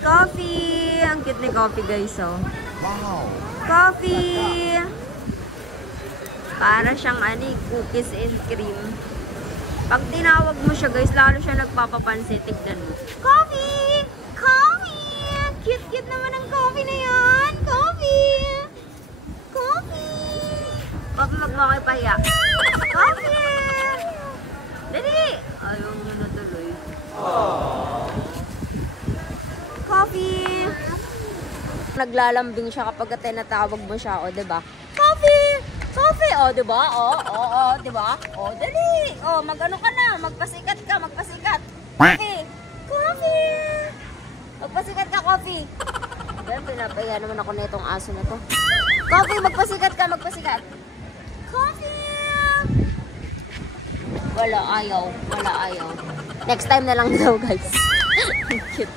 Coffee! Ang cute ni Coffee, guys, oh. Wow! Coffee! Para siyang cookies and cream. Pag tinawag mo siya, guys, lalo siya nagpapapansin. Tignan mo. Coffee! Coffee! Cute-cute naman ang coffee na yan! Coffee! Coffee! Coffee, magmakapahiya. Coffee! Dali! Ayaw nyo na tuloy. Coffee! Naglalambing siya kapag tinatawag mo siya, o, diba? Coffee! Coffee! O, diba? O, diba? O, dali! O, mag-ano ka na? Magpasikat ka, magpasikat. Coffee! Coffee! Magpasikat ka, Coffee! Pero pinapaya naman ako na itong aso na to. Coffee! Magpasikat ka, magpasikat. Coffee! Wala, ayaw. Wala, ayaw. Next time na lang daw, guys. Cute.